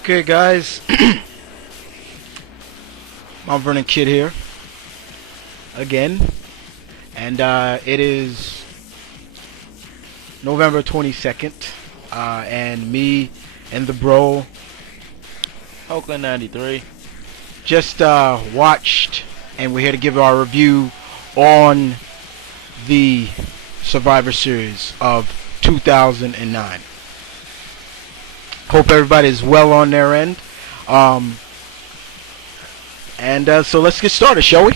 Okay, guys, Mount Vernon Kid here again, and it is November 22nd, and me and the bro Oakland 93. just watched, and we're here to give our review on the Survivor Series of 2009. Hope everybody is well on their end. So let's get started, shall we?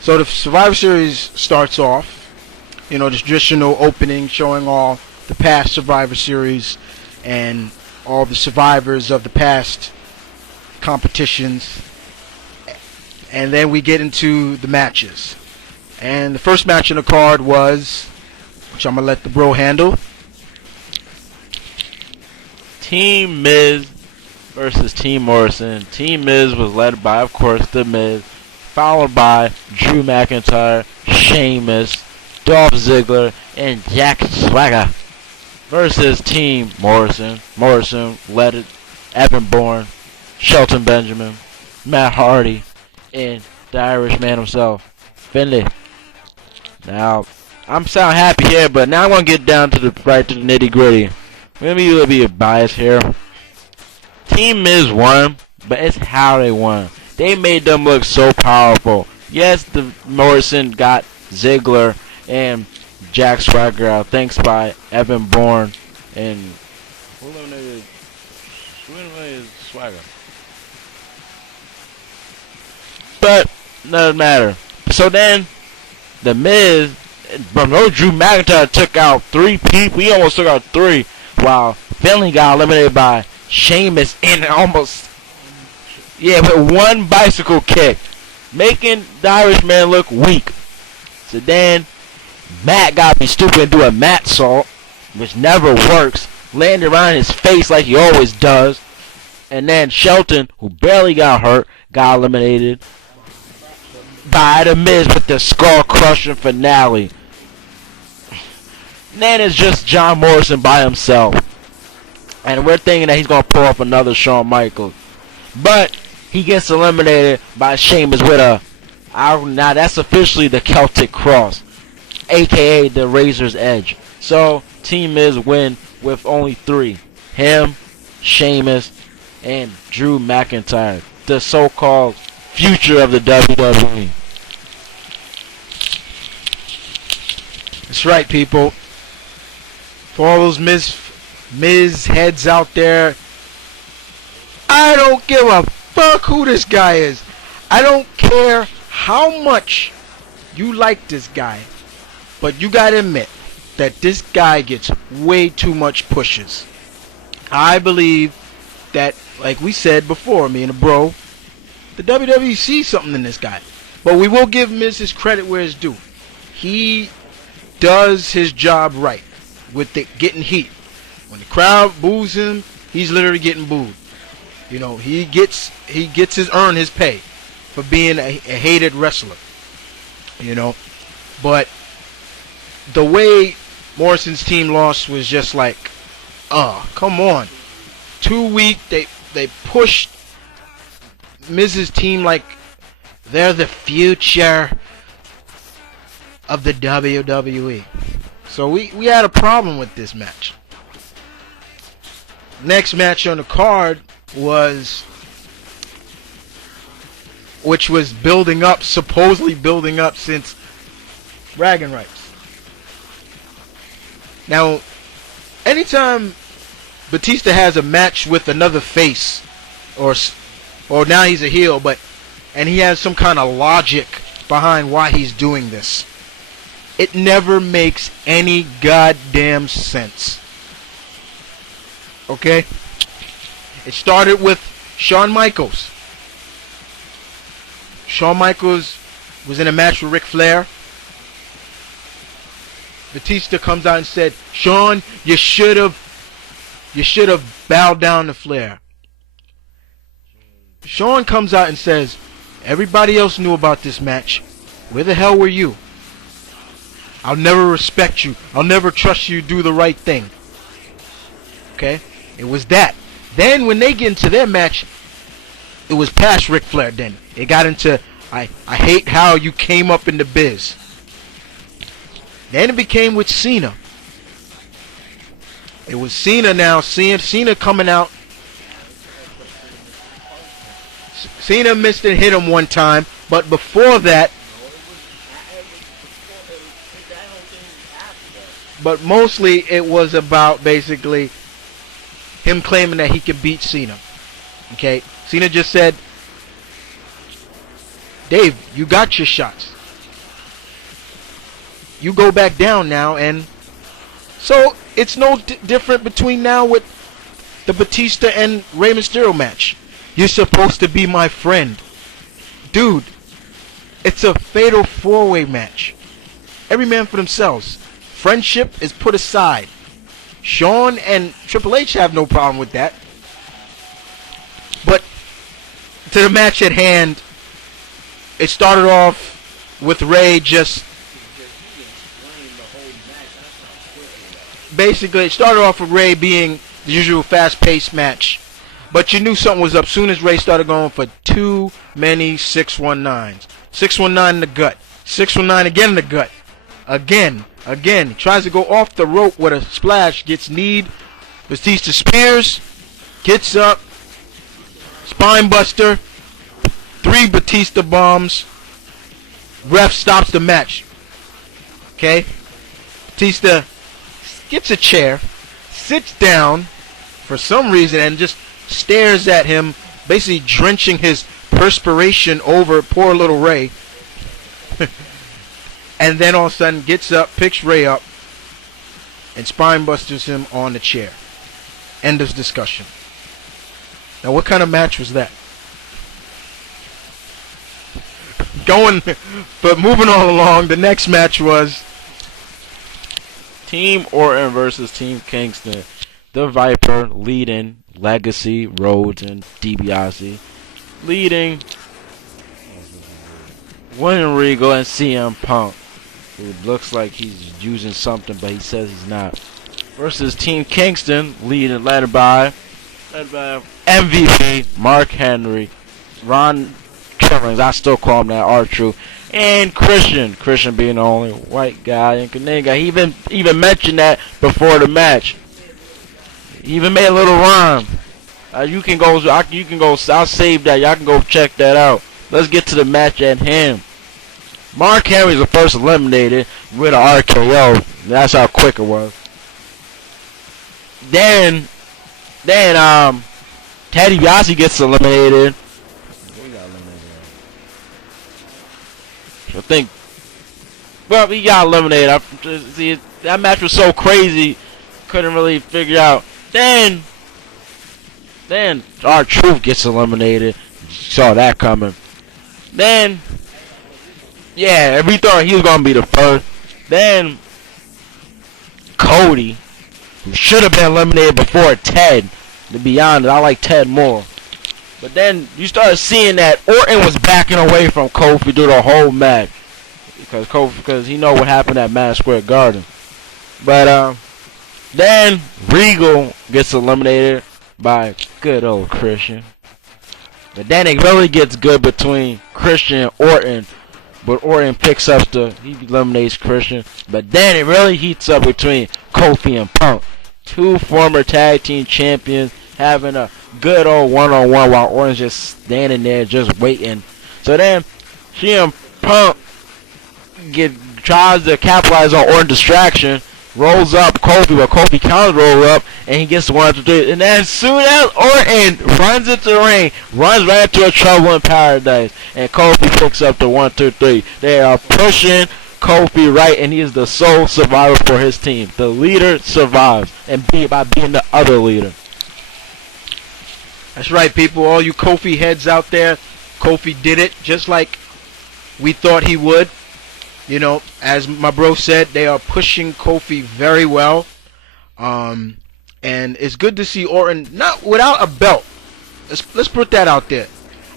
So the Survivor Series starts off, the traditional opening showing all the past Survivor Series and all the survivors of the past competitions. And then we get into the matches. And the first match on the card was, which I'm going to let the bro handle, Team Miz versus Team Morrison. Team Miz was led by, of course, The Miz, followed by Drew McIntyre, Sheamus, Dolph Ziggler, and Jack Swagger versus Team Morrison. Morrison led Evan Bourne, Shelton Benjamin, Matt Hardy, and the Irishman himself, Finlay. Now, I'm sound happy here, but now I'm gonna get down to the nitty gritty. Maybe you'll be biased here. Team Miz won, but it's how they won. They made them look so powerful. Yes, the Morrison got Ziggler and Jack Swagger out, thanks by Evan Bourne and who eliminated Swagger. But doesn't matter. So then, the Miz, Drew McIntyre took out 3 people. He almost took out 3. While Finlay got eliminated by Sheamus in with one bicycle kick, making the Irishman look weak. So then Matt got to be stupid and do a mat salt, which never works, landed around his face like he always does. And then Shelton, who barely got hurt, got eliminated by The Miz with the skull crushing finale. And then it's just John Morrison by himself. And we're thinking that he's going to pull off another Shawn Michaels. But he gets eliminated by Sheamus with now that's officially the Celtic Cross, a.k.a. the Razor's Edge. So Team Miz win with only 3. Him, Sheamus, and Drew McIntyre. The so-called future of the WWE. That's right, people. For all those Miz heads out there, I don't give a fuck who this guy is. I don't care how much you like this guy, but you gotta admit that this guy gets way too much pushes. I believe that, like we said before, me and the bro, the WWE sees something in this guy. But we will give Miz his credit where it's due. He does his job right with getting heat. When the crowd boos him, he's literally getting booed. He gets his pay for being a hated wrestler. But the way Morrison's team lost was just like, come on. Too weak. They pushed Miz's team like they're the future of the WWE. So we had a problem with this match. Next match on the card which was supposedly building up since Bragging Rights. Now, anytime Batista has a match with another face, or now he's a heel, and he has some kind of logic behind why he's doing this, it never makes any goddamn sense. Okay? It started with Shawn Michaels. Shawn Michaels was in a match with Ric Flair. Batista comes out and said, "Shawn, you should have bowed down to Flair." Shawn comes out and says, "Everybody else knew about this match. Where the hell were you? I'll never respect you. I'll never trust you to do the right thing." Okay? It was that. Then when they get into their match, it was past Ric Flair. Then it got into I hate how you came up in the biz. Then it became with Cena. It was Cena now. Cena coming out. Cena missed and hit him one time, but before that, but mostly it was about basically him claiming that he could beat Cena. Okay, Cena just said, Dave, you got your shots. You go back down now, and so it's no different between now with the Batista and Rey Mysterio match. You're supposed to be my friend. Dude, it's a fatal four-way match. Every man for themselves. Friendship is put aside. Shawn and Triple H have no problem with that. But to the match at hand, it started off with Rey just basically, it started off with Rey being the usual fast-paced match. But you knew something was up soon as Rey started going for too many 619s. 619 in the gut. 619 again in the gut. Again. He tries to go off the rope with a splash. Gets kneed. Batista spears. Gets up. Spine buster. 3 Batista bombs. Ref stops the match. Okay. Batista gets a chair. Sits down for some reason and just stares at him, basically drenching his perspiration over poor little Rey. And then all of a sudden gets up, picks Rey up, and spine busters him on the chair. End of discussion. Now what kind of match was that? But moving on along, the next match was Team Orton versus Team Kingston. The Viper leading Legacy, Rhodes, and DiBiase. Leading William Regal and CM Punk, who looks like he's using something, but he says he's not. Versus Team Kingston, led by MVP Mark Henry, Ron Killings, I still call him that, R-Truth, and Christian. Christian being the only white guy in Canadian. He even mentioned that before the match. He even made a little rhyme. You can go. I'll save that. Y'all can go check that out. Let's get to the match at hand. Mark Henry was the first eliminated with an RKO. That's how quick it was. Then Teddy DiBiase gets eliminated. I think. Well, he got eliminated. See, that match was so crazy, couldn't really figure out. Then R-Truth gets eliminated. Saw that coming. Then, yeah, we thought he was gonna be the first. Then Cody, who should have been eliminated before Ted. To be honest, I like Ted more. But then you started seeing that Orton was backing away from Kofi through the whole match because he know what happened at Madison Square Garden. But then Regal gets eliminated by good old Christian. But then it really gets good between Christian and Orton. But Orton picks up he eliminates Christian. But then it really heats up between Kofi and Punk. 2 former tag team champions having a good old one-on-one while Orton's just standing there just waiting. So then CM Punk tries to capitalize on Orton's distraction, rolls up Kofi, but Kofi counter roll up, and he gets the 1, 2, 3. And then as soon as Orton runs into the ring, runs right into a Trouble in Paradise, and Kofi picks up the 1, 2, 3. They are pushing Kofi right, and he is the sole survivor for his team. The leader survives, and by being the other leader. That's right, people. All you Kofi heads out there, Kofi did it just like we thought he would. You know, as my bro said, they are pushing Kofi very well. And it's good to see Orton not without a belt. Let's put that out there.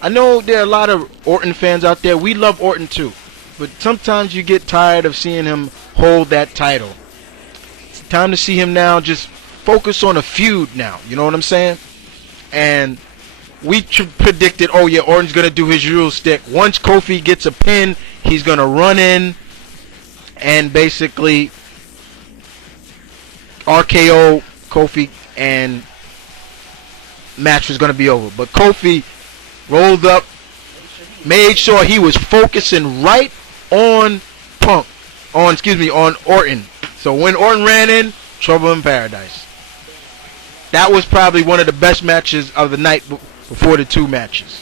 I know there are a lot of Orton fans out there. We love Orton too. But sometimes you get tired of seeing him hold that title. It's time to see him now just focus on a feud now. You know what I'm saying? and we predicted, oh yeah, Orton's gonna do his usual stick. Once Kofi gets a pin, he's gonna run in and basically RKO Kofi, and match was gonna be over. But Kofi rolled up, made sure he was focusing right on on Orton. So when Orton ran in, trouble in paradise. That was probably one of the best matches of the night before the two matches.